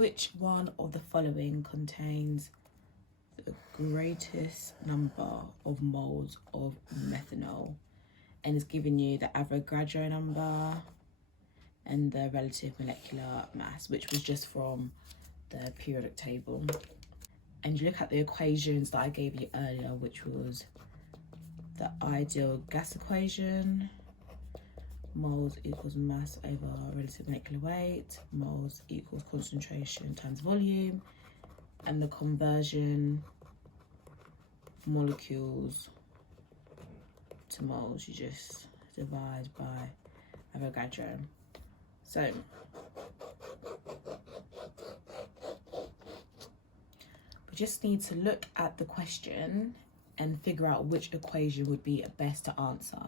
which one of the following contains the greatest number of moles of methanol? And it's giving you the Avogadro number and the relative molecular mass, which was just from the periodic table. And you look at the equations that I gave you earlier, which was the ideal gas equation, moles equals mass over relative molecular weight, moles equals concentration times volume, and the conversion molecules to moles, you just divide by Avogadro. So we just need to look at the question and figure out which equation would be best to answer.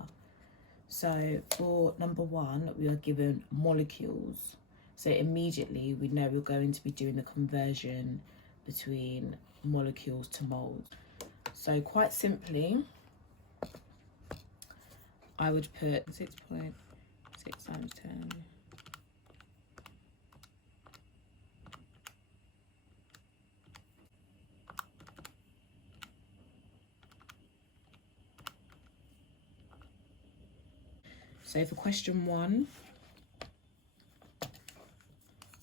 So for number one, we are given molecules. So immediately we know we're going to be doing the conversion between molecules to moles. So quite simply, I would put 6.6 times 10. So for question one,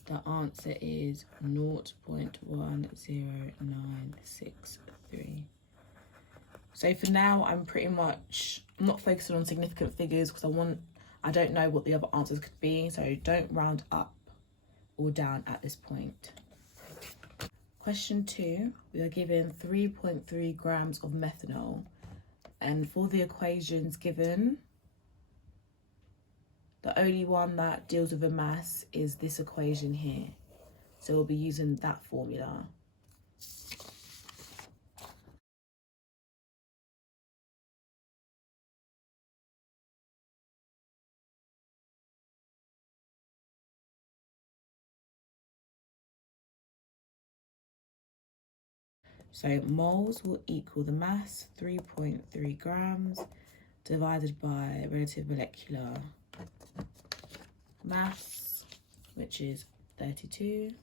the answer is 0.10963. So for now, I'm not focusing on significant figures because I don't know what the other answers could be. So don't round up or down at this point. Question two, we are given 3.3 grams of methanol. And for the equations given, the only one that deals with a mass is this equation here. So we'll be using that formula. So moles will equal the mass, 3.3 grams, divided by relative molecular mass, which is 32.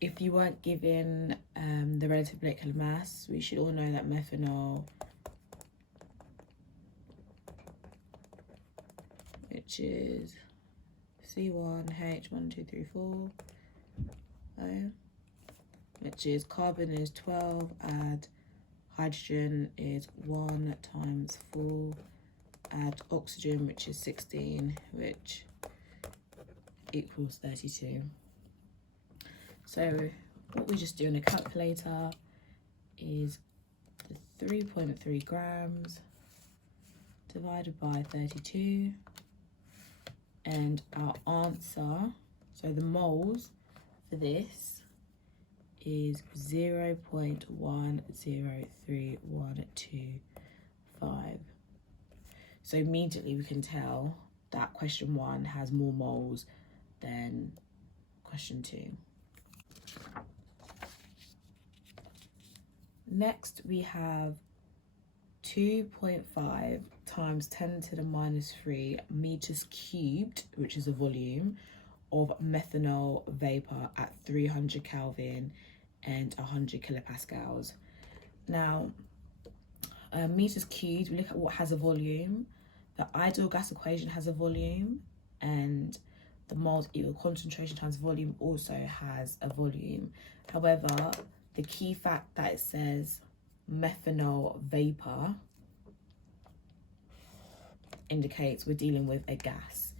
If you weren't given the relative molecular mass, we should all know that methanol, which is C1H1234, which is carbon is 12, add hydrogen is 1 times 4, add oxygen, which is 16, which equals 32. So what we just do in a calculator is the 3.3 grams divided by 32, and our answer, so the moles for this is 0.103125. So immediately we can tell that question one has more moles than question two. Next we have 2.5 times 10 to the minus 3 meters cubed, which is a volume, of methanol vapor at 300 Kelvin and 100 kilopascals. Now, meters cubed, we look at what has a volume. The ideal gas equation has a volume, and the moles equal concentration times volume also has a volume. However, the key fact that it says methanol vapor indicates we're dealing with a gas.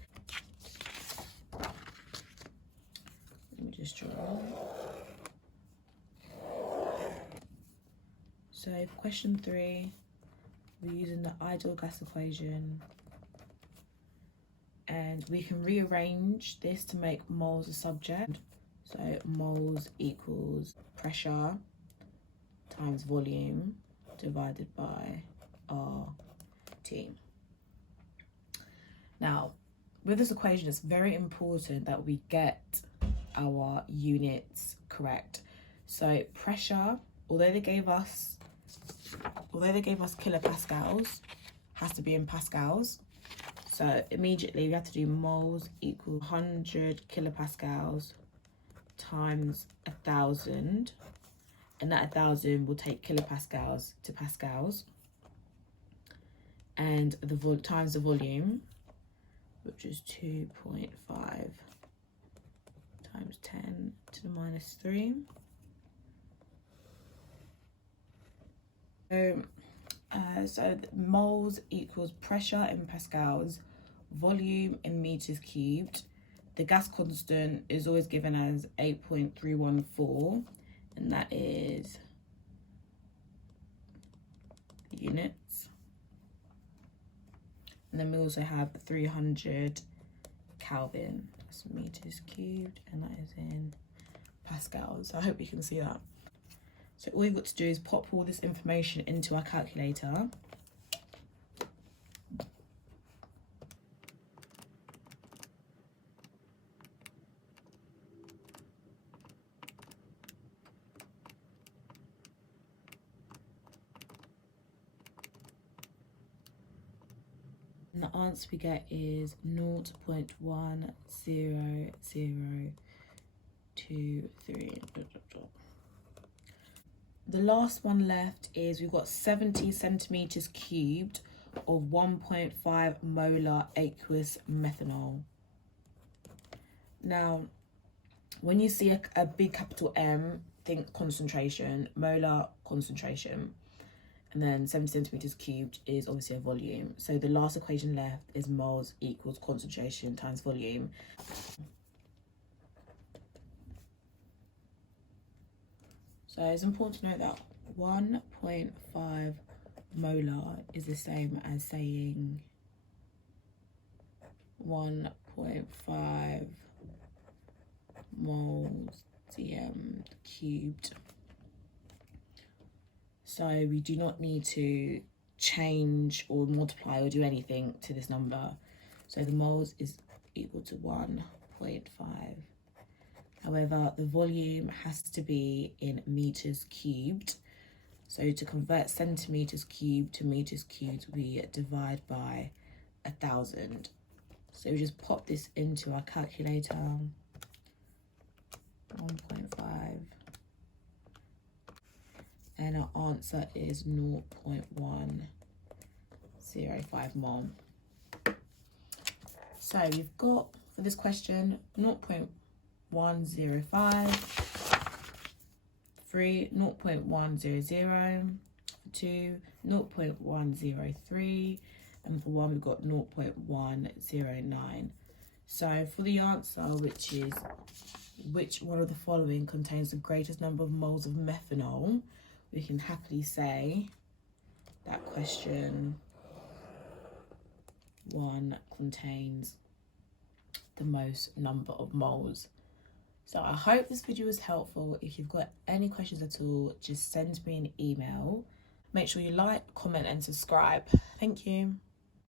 Let me just draw. So for question 3, we're using the ideal gas equation, and we can rearrange this to make moles a subject. So moles equals pressure times volume divided by RT. Now, with this equation, it's very important that we get our units correct. So pressure, although they gave us kilopascals, has to be in pascals. So immediately we have to do moles equal 100 kilopascals times 1,000. And that 1,000 will take kilopascals to pascals. And the times the volume, which is 2.5 times 10 to the minus 3. So moles equals pressure in pascals, volume in meters cubed. The gas constant is always given as 8.314, and that is units. And then we also have 300 Kelvin, that's meters cubed, and that is in pascals. So I hope you can see that. So all you've got to do is pop all this information into our calculator. And the answer we get is 0.10023. The last one left is we've got 70 centimeters cubed of 1.5 molar aqueous methanol. Now, when you see a big capital M, think concentration, molar concentration, and then 70 centimeters cubed is obviously a volume. So the last equation left is moles equals concentration times volume. So it's important to note that 1.5 molar is the same as saying 1.5 moles cm cubed. So we do not need to change or multiply or do anything to this number. So the moles is equal to 1.5. However, the volume has to be in meters cubed. So to convert centimeters cubed to meters cubed, we divide by 1,000. So we just pop this into our calculator. 1.5. And our answer is 0.105 mole. So we've got, for this question, 0.105, 3, 0.100, 2, 0.103, and for 1 we've got 0.109. So for the answer, which is which one of the following contains the greatest number of moles of methanol, we can happily say that question 1 contains the most number of moles. So I hope this video was helpful. If you've got any questions at all, just send me an email. Make sure you like, comment and subscribe. Thank you.